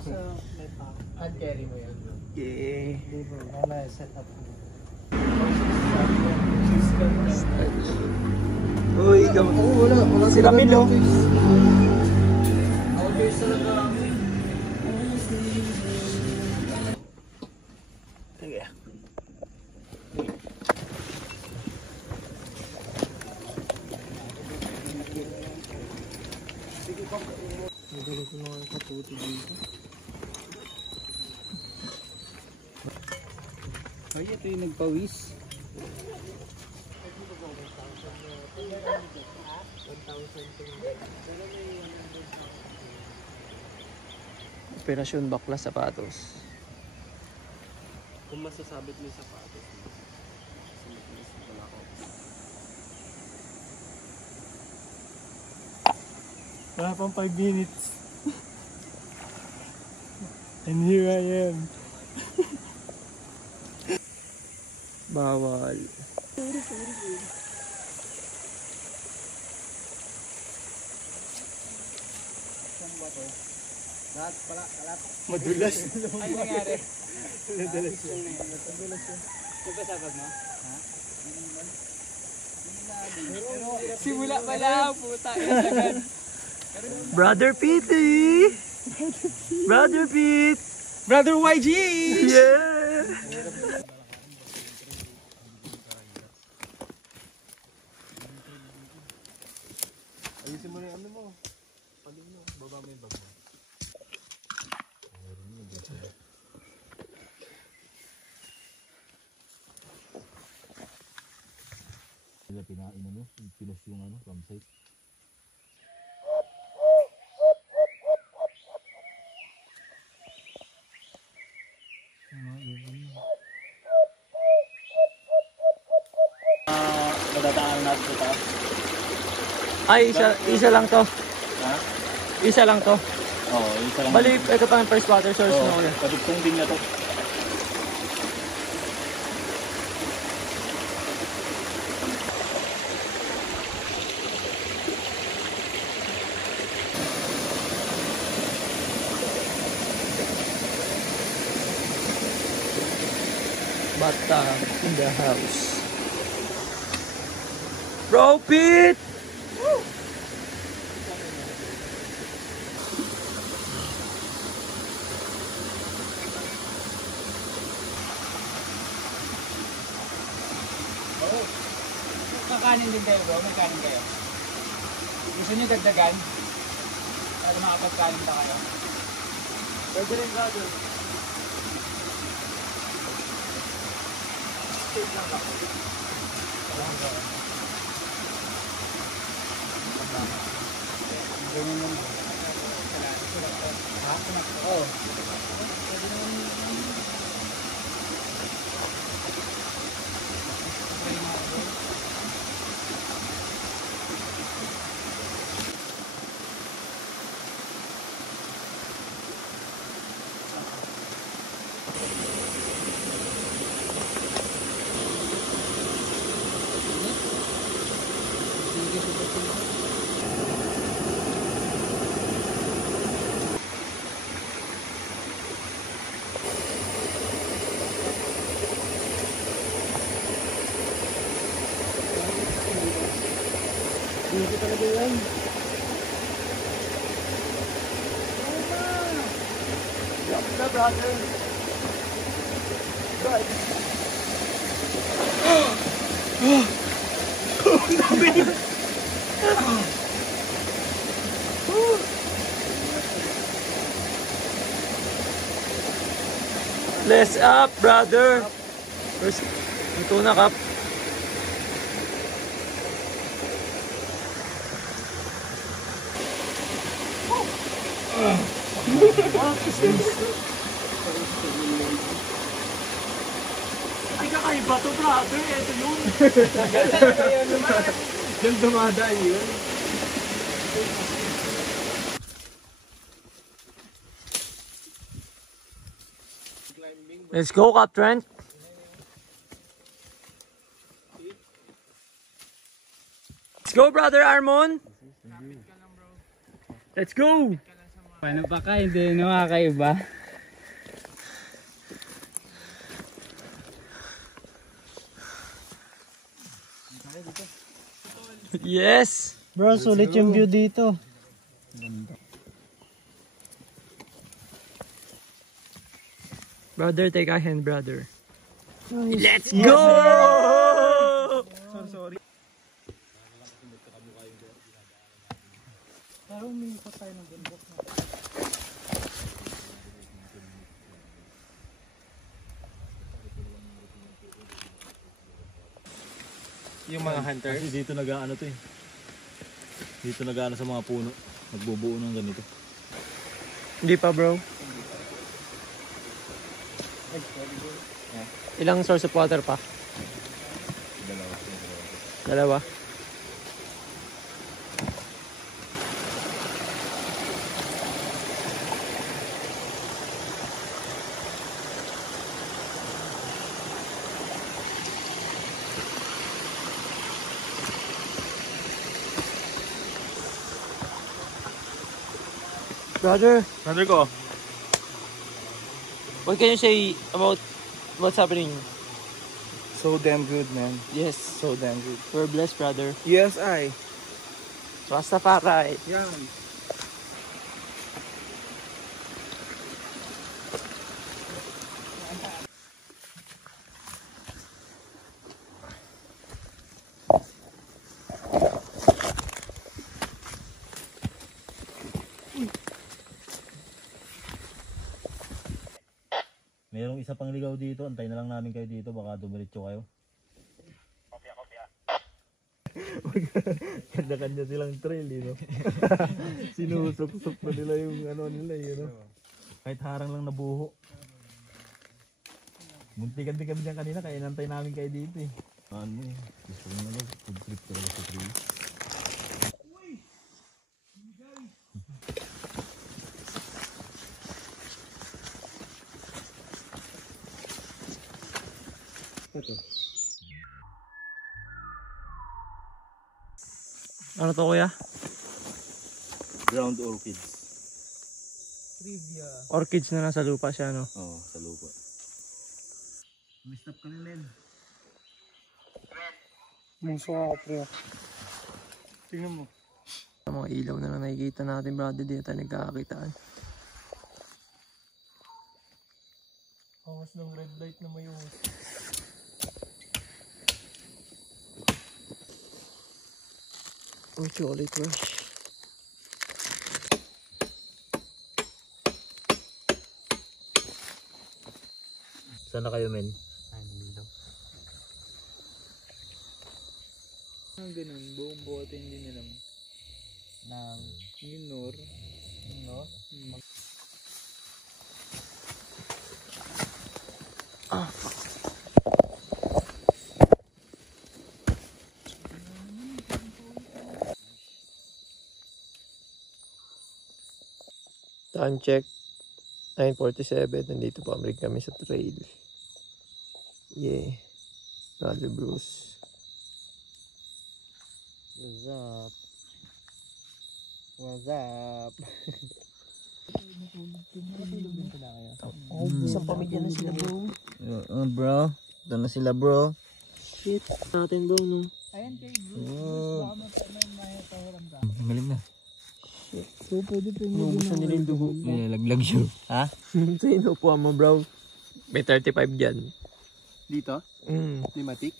Hand carry mo yan. Okay. Hindi bro, mamaya set up mo. Uy, wala. Si Ramil, oh. Okay, talaga. Sige. Nagdala ko na ang kaputi dito. Ay, ito yung nagpawis. Operasyon bakla sapatos. Kung masasabit mo yung sapatos, wala pang 5 minutes. And here I am. Bawal. Lahat pala, lahat. Madulas. Ay, nangyari. Madulas yun. Nagpasabag mo? Ha? Simula pa lang, puta. Brother Pete! Brother Pete! Brother YG! Yeah! Ayusin mo na yung ano mo. Paling mo, baba mo yung bag mo. Sila pinain ano, pinos yung ano, campsite. Madadaan natin sa taas. Ay, isa lang to. Ha? Isa lang to. Oo, isa lang. Bali, ito pa yung first water source Oo, mo ulit. padugtong din na to. Bata in the house. Bro Pete! Kakanin din kayo bro, may kanin kayo. Gusto nyo dagdagan? Para makapagkanin pa kayo. Pwede rin ka doon. Oo. Dito talaga yan. Yup na brother. Guys. Bless up, brother! First, ito na kap. Ay, kakaiba to brother. Ito yun. Diyan dumadaan yun. Let's go, Cap Trent. Let's go, brother Armon. Let's go. Paano ba ka? Hindi nakakaiba. Yes! Bro, sulit yung view dito. Brother, take a hand, brother. Let's go! Pero umiikot tayo ng bundok na. Yung mga hunter. Kasi dito nag-ano to eh. Dito nag-ano sa mga puno. Nagbubuo ng ganito. Hindi pa, bro. Ilang source of water pa? Dalawa. Brother, Hunter ko. what can you say about what's happening? So damn good, man. Yes, So damn good. we're blessed, brother. Yes, I. Rastafari. Yan. Merong isa pang ligaw dito. Antay na lang namin kayo dito. Baka dumiretso kayo. Kanya-kanya silang trail, no? Sinusok-sok na nila yung ano nila, yun, no? Kahit harang lang nabuho. Muntikan din kami dyan kanina, kaya inantay namin kayo dito, eh. Ano eh, gusto ko na food trip talaga sa trail. Ano to, kuya? Ground orchids. Orchids na nasa lupa siya, no? Oo, sa lupa. Mistap kami, men. Muso ako, pre. Tingnan mo. Ang mga ilaw na lang nakikita natin, brother. Dito tayo nagkakakitaan. Awas ng red light na may uhos. Oh, chocolate rush. Saan na kayo, men? Ang ganun, buong bote hindi nilang ng minor, no? Time check. 9:47. Nandito pa kami sa trail. Yeah. Brother Bruce. What's up? What's up? Isang pamilya na sila, bro. Bro, doon na sila, bro. Shit. Natin, bro, no? Ayan kay Bruce, baka may pahiram ka. Magaling na. So, pwede pa Nubusan nila yung dugo. Laglag siya. Ha? Sino kuha mo, bro? May 35 dyan. Dito? Mm. Limatik?